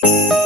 Assalamualaikum.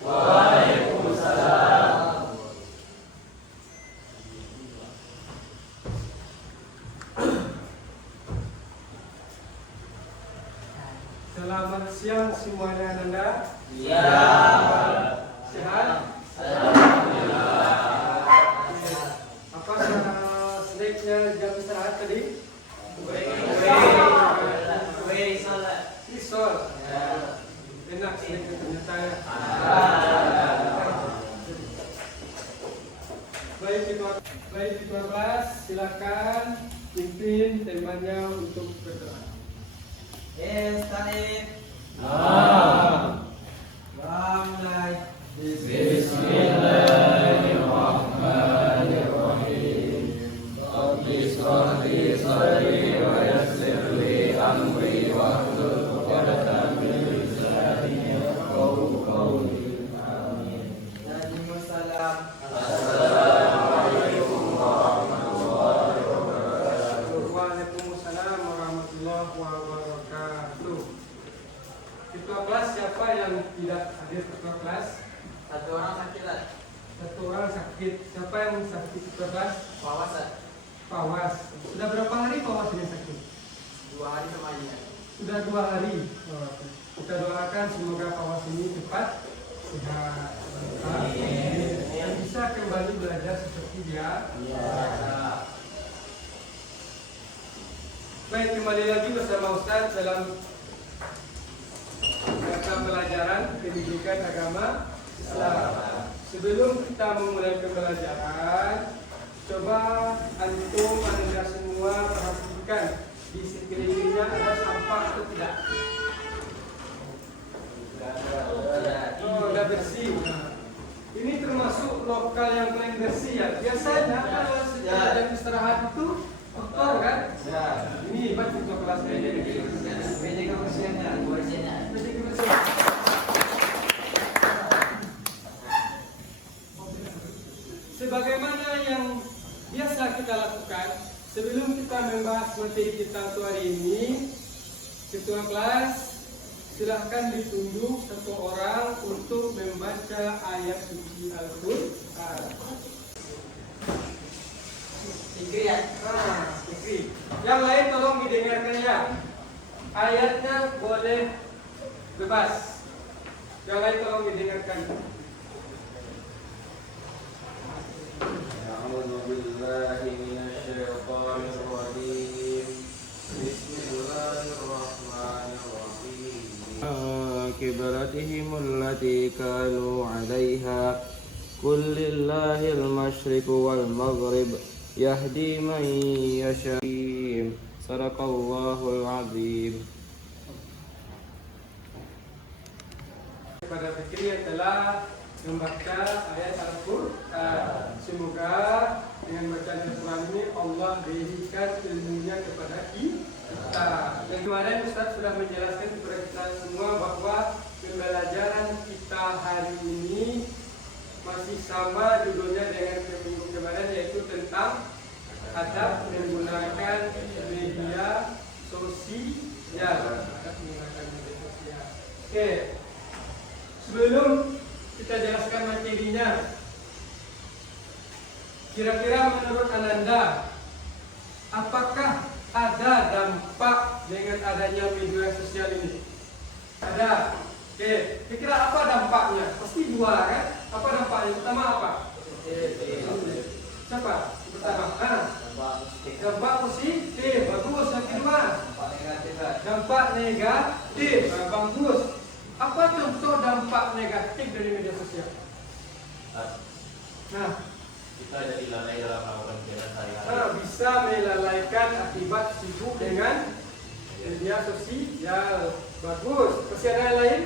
Waalaikumsalam. Selamat siang semuanya, Nanda. Siap. Sehat? Alhamdulillah. Apa snacknya jam istirahat tadi? Risol. Enak snacknya ternyata ya. Baik ketua kelas, silakan pimpin temanya untuk berdoa. Esta'id. Mulai. Bismillahirrahmanirrahim. Rabbi shrah li sadri wa yassir li amri wahlul 'uqdatam min lisani yafqahu qawli. Amin. Waalaikumsalam. Assalamualaikum warahmatullahi wabarakatuh. Waalaikumsalam warahmatullahi wabarakatuh. Ketua kelas siapa yang tidak hadir ketua kelas? Satu orang sakit lah. Satu orang sakit. Siapa yang sakit ketua kelas? Pawasan. Pawas. Sudah berapa hari Pawas ini sakit? 2 hari semuanya. Sudah 2 hari. Kita doakan semoga Pawas ini cepat sehat. Dan bisa kembali belajar seperti dia. Baik, kembali lagi bersama Ustaz dalam mata pelajaran pendidikan agama Islam. Sebelum kita memulai pembelajaran, coba antum anda semua perhatikan di sekelilingnya ada sampah atau tidak? Oh, udah bersih. Ini termasuk lokal yang paling bersih ya. Biasanya kalau sejak jam istirahat itu kotor kan? Ini baca ketua kelas meja kebersihannya. Meja kebersihan. Sebagaimana yang biasa kita lakukan, sebelum kita membahas materi kita untuk hari ini, ketua kelas silahkan ditunjuk satu orang untuk membaca ayat suci Al-Quran. Fikri ya. Fikri. Yang lain tolong didengarkan ya. Ayatnya boleh bebas. Yang lain tolong didengarkan. A'udzu billahi minasyaitonir rajim. Bismillahirrahmanirrahim. كبرتهم التي كانوا عليها قل لله المشرق والمغرب يهدي من يشاء. صدق الله العظيم. Kepada Fikri yang telah membaca ayat Al-Quran, semoga dengan bacaan Al-Quran ini Allah berikan ilmunya kepada kita. Dan kemarin Ustaz sudah menjelaskan kepada kita semua bahwa pembelajaran kita hari ini masih sama judulnya dengan minggu kemarin, yaitu tentang adab menggunakan media sosial. Oke, sebelum kita jelaskan materinya, kira-kira menurut Ananda, apakah ada dampak dengan adanya media sosial ini? Ada. Oke, kira-kira apa dampaknya? Pasti dua kan? Apa dampaknya? Pertama apa? Siapa? Pertama, dampak positif. Bagus. Yang kedua, negatif. Bagus. Apa contoh dampak negatif dari media sosial? Nah, kita jadi lalai dalam melakukan kegiatan sehari-hari. bisa melalaikan akibat sibuk dengan media sosial. Bagus. Masih ada yang lain?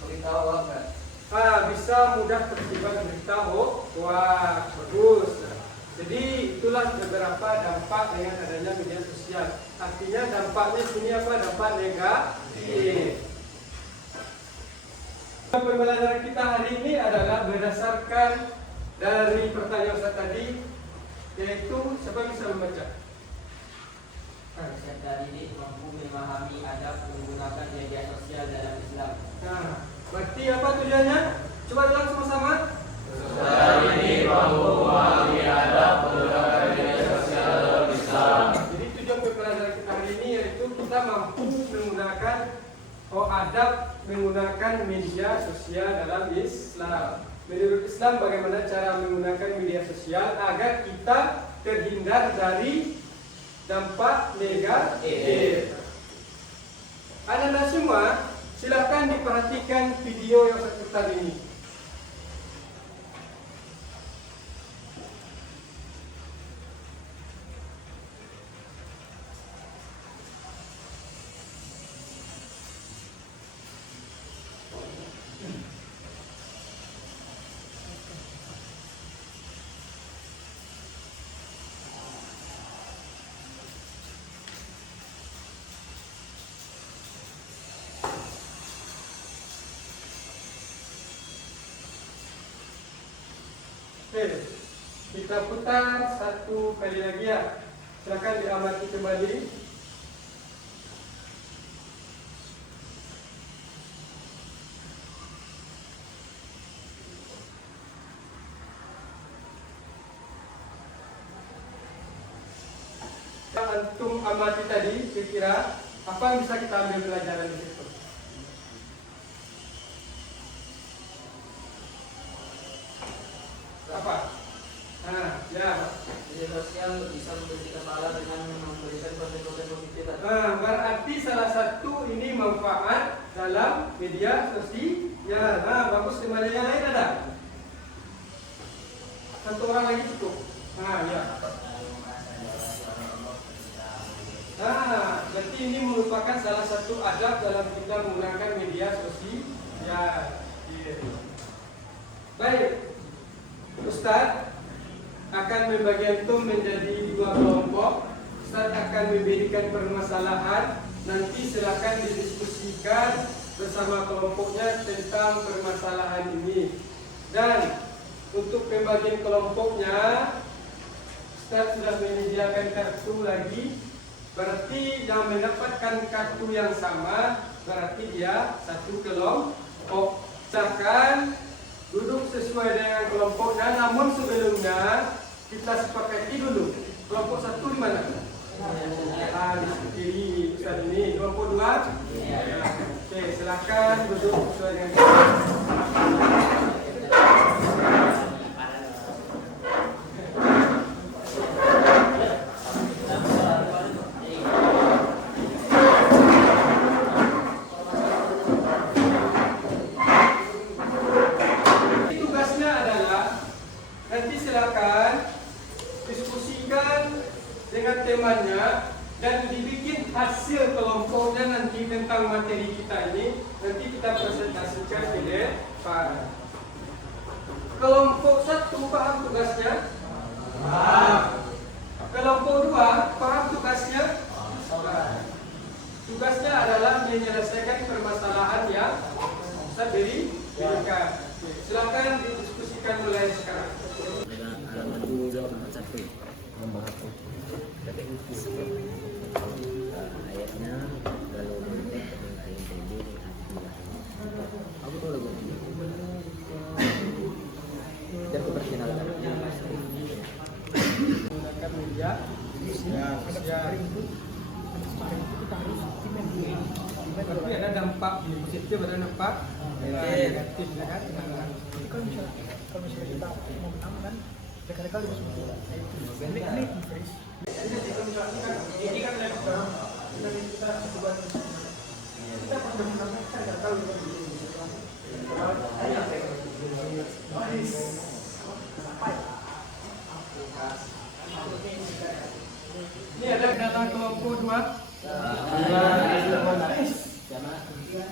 Beritahu kan? Bisa mudah terlibat berita hoax. Wah, bagus. Jadi itulah beberapa dampak dengan adanya media sosial. Artinya dampaknya sini apa? Dampak negatif. Pembelajaran kita hari ini adalah berdasarkan dari pertanyaan Ustaz tadi, yaitu siapa bisa membaca? Peserta didik mampu memahami adab menggunakan media sosial dalam Islam. Nah, berarti apa tujuannya? Coba ulang sama-sama. Peserta didik mampu memahami adab menggunakan media sosial dalam Islam. Jadi tujuan pembelajaran kita hari ini yaitu kita mampu menggunakan adab menggunakan media sosial dalam Islam. Menurut Islam bagaimana cara menggunakan media sosial agar kita terhindar dari dampak negatif. Anda semua silakan diperhatikan video yang sebentar ini. Oke, kita putar satu kali lagi ya. Silakan diamati kembali. Antum amati tadi, kira-kira apa yang bisa kita ambil pelajaran di situ? Apa? Ya. Media sosial bisa membersihkan kepala dengan memberikan konten-konten positif. Berarti salah satu ini manfaat dalam media sosial. Bagus. Kembali yang lain ada? Satu orang lagi cukup. Ya. Berarti ini merupakan salah satu adab dalam kita menggunakan media sosial. Baik, Ustaz akan membagi antum menjadi dua kelompok. Ustaz akan memberikan permasalahan. Nanti silakan didiskusikan bersama kelompoknya tentang permasalahan ini. Dan untuk pembagian kelompoknya, Ustaz sudah menyediakan kartu lagi. Berarti yang mendapatkan kartu yang sama berarti dia satu kelompok. Silakan duduk sesuai dengan kelompoknya. Namun sebelumnya kita sepakati dulu. Kelompok satu di mana? Di kiri Ustaz ini. Kelompok dua? Oke, silakan duduk sesuai dengan dan dibikin hasil kelompoknya nanti tentang materi kita ini. Nanti kita presentasikan di depan. Kelompok satu paham tugasnya? Kelompok dua paham tugasnya? Tugasnya adalah menyelesaikan permasalahan yang saya berikan. Silakan didiskusikan mulai sekarang. Ayatnya kalau bentuk aku tahu lagu dan perkenalan menggunakan media tapi ada dampak positif, ada dampak negatif, ya kan? Kalau misalnya kita mau menang kan, rekan-rekan lebih seperti itu. Ini Ini kan laptop. Kita coba. Kita pernah menang, kita nggak tahu itu. Ini ada data kelompok 2.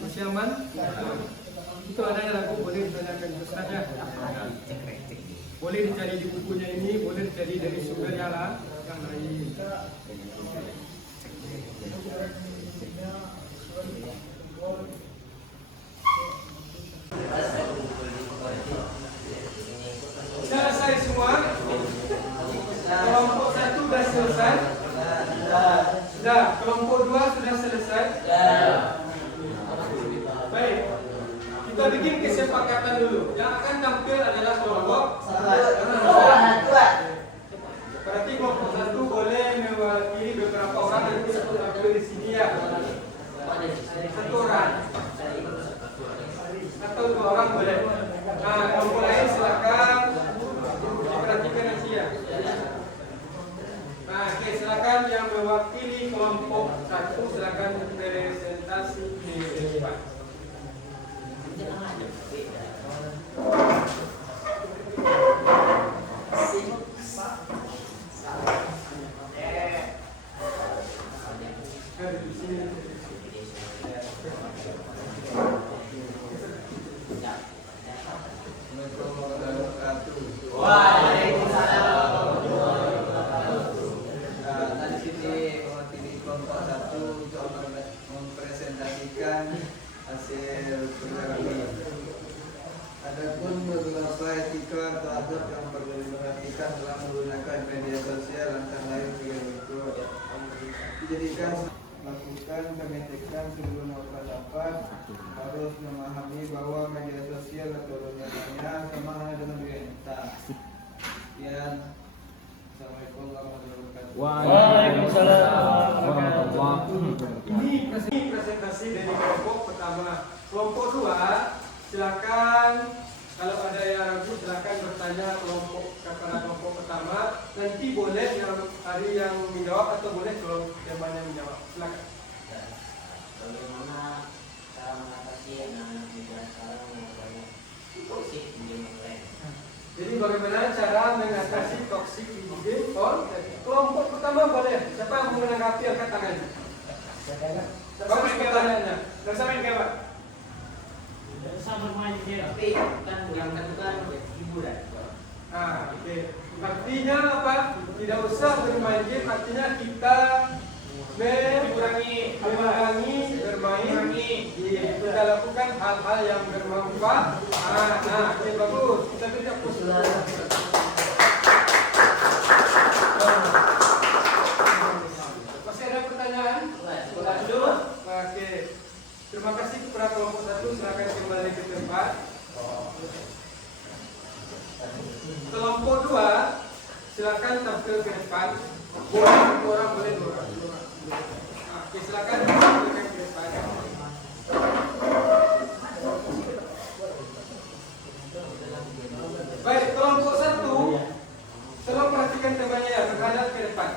Masih aman? Itu ada yang aku boleh ditanyakan ke Ustaz ya. Boleh dicari di bukunya ini, boleh dicari dari sumber yang lain. Selesai semua? Kelompok 1 sudah selesai? Sudah. Kelompok 2 sudah selesai? Baik. Kita bikin kesepakatan dulu. Yang akan tampil adalah kelompok 1. Berarti kelompok 1 boleh mewakili beberapa orang nanti tampil di sini ya. 1 orang. Atau 2 orang boleh. Nah, kelompok lain silakan diperhatikan nanti ya. Nah, oke, silakan yang mewakili kelompok 1 silakan presentasi di depan. Adapun beberapa etika atau adab yang perlu diperhatikan dalam menggunakan media sosial antara lain berikut: dijadikan melakukan pengecekan sebelum dapat, harus memahami bahwa media sosial atau dunia maya sama halnya dengan dunia nyata. Sekian. Assalamualaikum warahmatullahi wabarakatuh. Waalaikumsalam warahmatullahi wabarakatuh. Ini presentasi dari kelompok pertama. Kelompok 2 silakan, kalau ada yang ragu silakan bertanya kepada kelompok pertama. Nanti boleh yang hari yang menjawab atau boleh kalau yang banyak menjawab. Silakan. Bagaimana cara mengatasi anak-anak muda sekarang yang banyak toksik di game online? Jadi bagaimana cara mengatasi toksik di game online? Kelompok pertama boleh. Siapa yang mau menanggapi angkat tangannya? Bagus pertanyaannya. Dan sama yang kawan. Sama bermain game, tapi kan hiburan. Nah, oke. Artinya apa? Tidak usah bermain game. Artinya kita mengurangi bermain. Kita lakukan hal-hal yang bermanfaat. Nah, oke, bagus. Kita beri aplaus. Masih ada pertanyaan? Oke. Terima kasih kepada kelompok 1. Silakan kembali ke tempat. Kelompok 2 silakan tampil ke depan. Boleh 2 orang, boleh 2 orang. Oke, silakan tampilkan ke depan. Baik, kelompok 1 tolong perhatikan temanya ya, menghadap ke depan.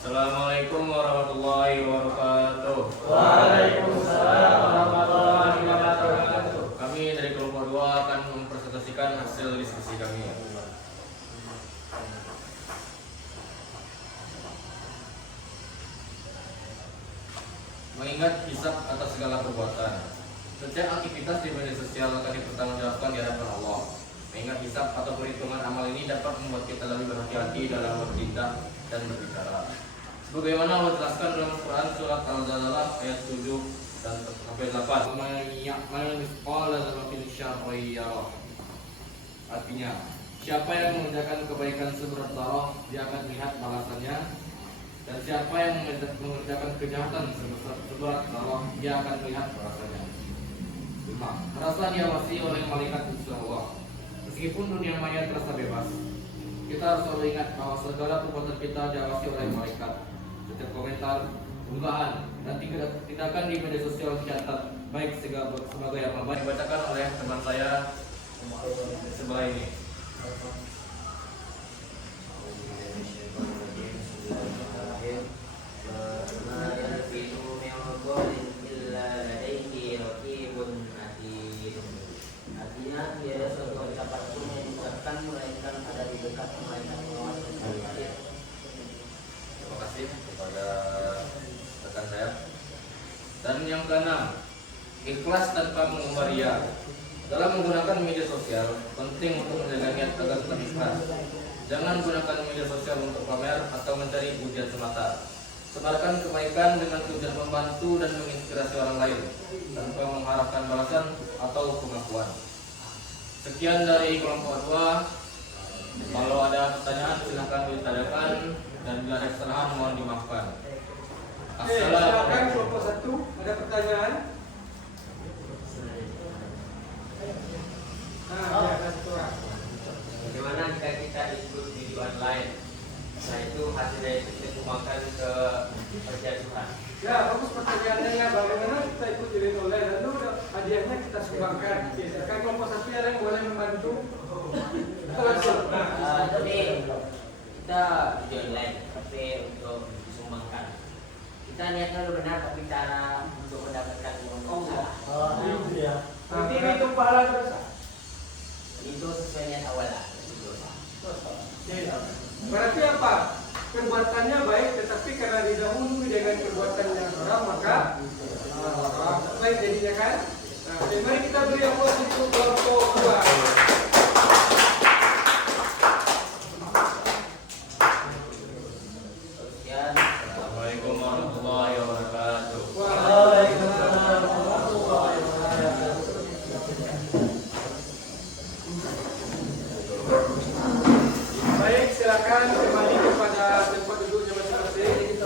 Assalamualaikum warahmatullahi wabarakatuh. Waalaikumsalam warahmatullahi wabarakatuh. Kami dari kelompok 2 akan mempresentasikan hasil diskusi kami. Mengingat hisab atas segala perbuatan, setiap aktivitas di media sosial akan dipertanggungjawabkan di hadapan Allah. Mengingat hisab atau perhitungan amal ini dapat membuat kita lebih berhati-hati dalam bertindak dan berbicara. Sebagaimana Allah jelaskan dalam Quran surat Al-Zalzalah ayat 7 dan sampai 8. Artinya, siapa yang mengerjakan kebaikan seberat zarah, dia akan melihat balasannya. Dan siapa yang mengerjakan kejahatan seberat zarah, dia akan melihat balasannya. 5. Merasa diawasi oleh malaikat khusus Allah. Meskipun dunia maya terasa bebas, kita harus selalu ingat bahwa segala perbuatan kita diawasi oleh malaikat. Setiap komentar, unggahan, dan tindakan di media sosial dicatat baik sebagai amal baik. Dibacakan oleh teman saya sebelah ini. keenam, ikhlas tanpa mengumbar ria. Dalam menggunakan media sosial, penting untuk menjaga niat agar tetap ikhlas. Jangan gunakan media sosial untuk pamer atau mencari pujian semata. Sebarkan kebaikan dengan tujuan membantu dan menginspirasi orang lain tanpa mengharapkan balasan atau pengakuan. Sekian dari kelompok 2. Kalau ada pertanyaan silahkan ditanyakan, dan bila ada kesalahan mohon dimaafkan. Silakan kelompok 1, ada pertanyaan? Ya, ada satu orang. Bagaimana jika kita ikut video online? Nah itu hasilnya itu kita sumbangkan ke perjatuhan. Ya, bagus pertanyaannya. Bagaimana kita ikut jadi online? Lalu hadiahnya kita sumbangkan. Kan kelompok 1 yang boleh membantu. Tapi kita video online, tapi untuk disumbangkan. Kita niatnya udah benar, tapi cara untuk mendapatkan uang salah. Nanti itu pahala dosa. Itu sesuai niat awal lah. Berarti apa? Perbuatannya baik, tetapi karena didahului dengan perbuatan yang haram, maka baik jadinya kan? Nah, mari kita beri aplaus untuk kelompok 2. Assalamualaikum warahmatullahi wabarakatuh. Waalaikumsalam warahmatullahi wabarakatuh. Baik, silakan kembali kepada tempat duduknya masing-masing.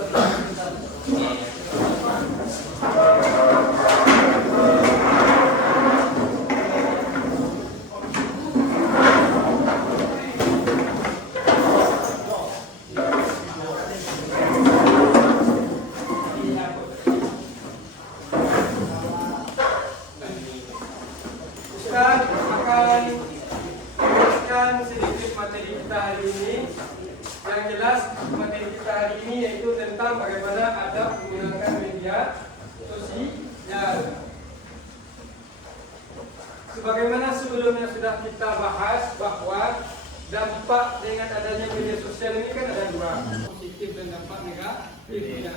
Ustaz akan meneruskan sedikit materi kita hari ini. Yang jelas materi kita hari ini yaitu tentang bagaimana adab menggunakan media sosial. Sebagaimana sebelumnya sudah kita bahas bahwa dampak dengan adanya media sosial ini kan ada dua, positif dan dampak negatifnya.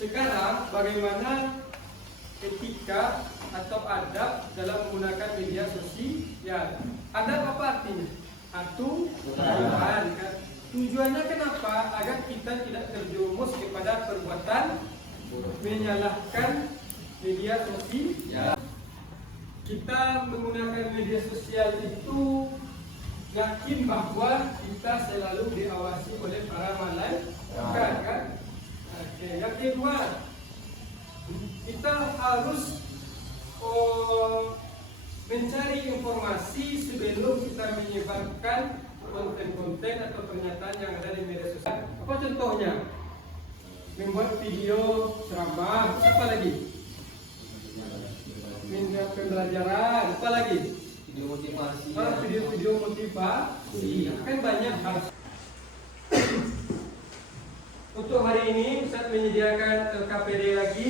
Sekarang bagaimana etika atau adab dalam menggunakan media sosial? Adab apa artinya? Aturan kan? Tujuannya kenapa? Agar kita tidak terjerumus kepada perbuatan menyalahkan media sosial. Kita menggunakan media sosial itu yakin bahwa kita selalu diawasi oleh para malaikat kan? Oke, yang kedua, kita harus mencari informasi sebelum kita menyebarkan konten-konten atau pernyataan yang ada di media sosial. Apa contohnya? Membuat video ceramah, apa lagi? Membuat pembelajaran, apa lagi? Video motivasi. Video motivasi. Kan banyak hal. Untuk hari ini Ustaz menyediakan KPD lagi.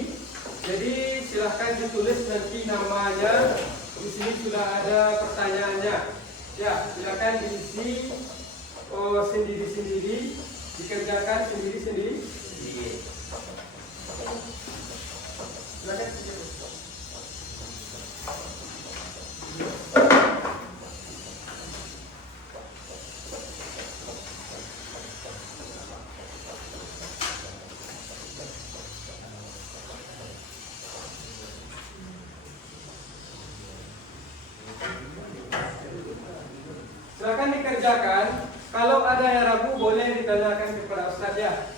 Jadi silahkan ditulis nanti namanya. Di sini sudah ada pertanyaannya. Ya, silakan diisi sendiri-sendiri, dikerjakan sendiri-sendiri. Silakan. Silakan dikerjakan. Kalau ada yang ragu boleh ditanyakan kepada Ustaz ya.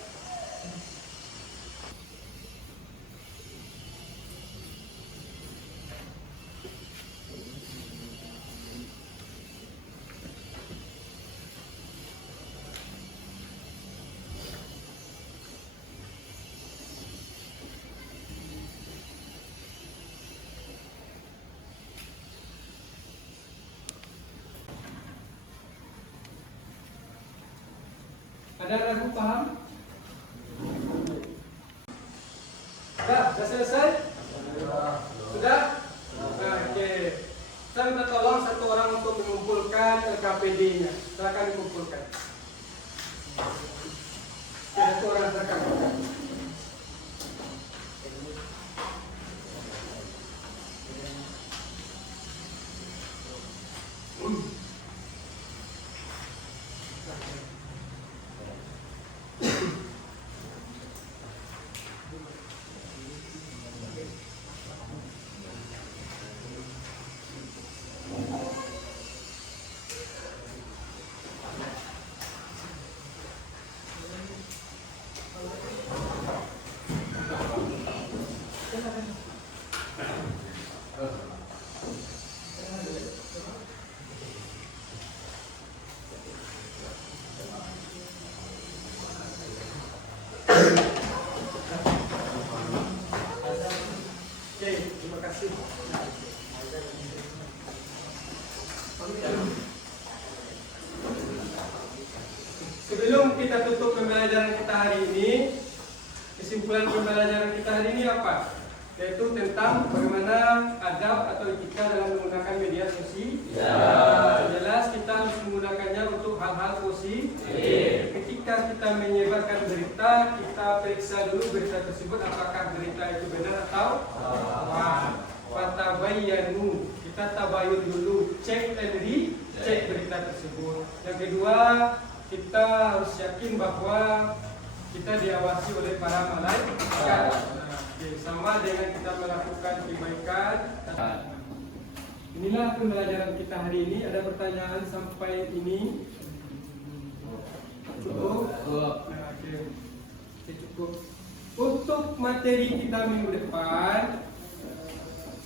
Ada ragu paham? Sudah selesai? Sudah? Nah, oke. Saya minta tolong satu orang untuk mengumpulkan KPD-nya. Silakan dikumpulkan. Satu orang silakan. kita tutup pembelajaran kita hari ini. Kesimpulan pembelajaran kita hari ini apa? Yaitu tentang bagaimana adab atau etika dalam menggunakan media sosial. Jelas kita harus menggunakannya untuk hal-hal positif. Ketika kita menyebarkan berita, kita periksa dulu berita tersebut apakah berita itu benar atau salah. Fatabayyanu, kita tabayun dulu, cek dan cek berita tersebut. Yang kedua, kita harus yakin bahwa kita diawasi oleh para malaikat. Sama dengan kita melakukan kebaikan. Inilah pembelajaran kita hari ini. Ada pertanyaan sampai ini? Cukup? Nah, oke, cukup. Untuk materi kita minggu depan,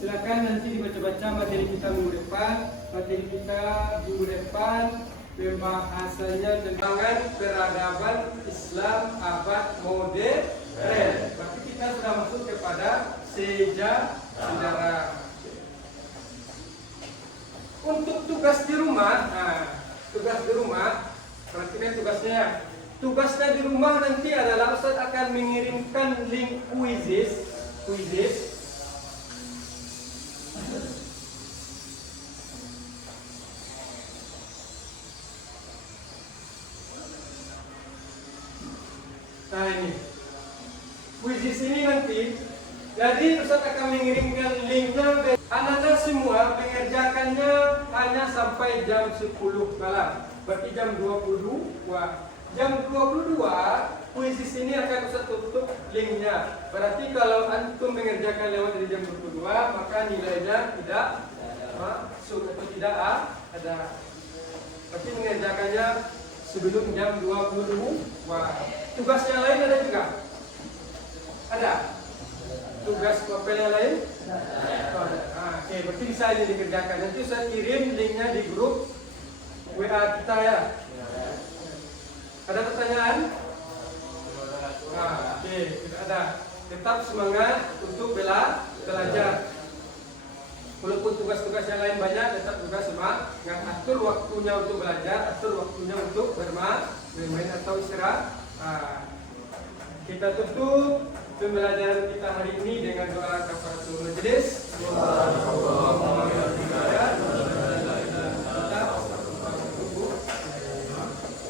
silakan nanti dibaca-baca materi kita minggu depan. Materi kita minggu depan pembahasannya tentang peradaban Islam abad modern. Berarti kita sudah masuk kepada sejarah. Untuk tugas di rumah, perhatikan tugasnya. Tugasnya di rumah nanti adalah Ustaz akan mengirimkan link quizzes. Nah ini, quizzes ini nanti, jadi Ustaz akan mengirimkan linknya. Anak-anak semua mengerjakannya hanya sampai jam 10 malam. Berarti jam 22. Jam 22, quizzes ini akan Ustaz tutup linknya. Berarti kalau antum mengerjakan lewat dari jam 22, maka nilainya tidak masuk atau tidak ada. Berarti mengerjakannya sebelum jam 22. Tugas yang lain ada juga? Ada? Tugas papel yang lain? Oke, berarti bisa ini dikerjakan. Nanti saya kirim linknya di grup WA kita ya. Ada pertanyaan? Oke, tidak ada. Tetap semangat untuk belajar. Walaupun tugas-tugas yang lain banyak, tetap juga semangat. Atur waktunya untuk belajar, atur waktunya untuk bermain atau istirahat. Kita tutup pembelajaran kita hari ini dengan doa kafaratul majelis.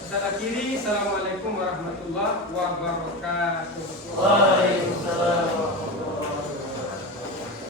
Kita akhiri. Assalamualaikum warahmatullahi wabarakatuh.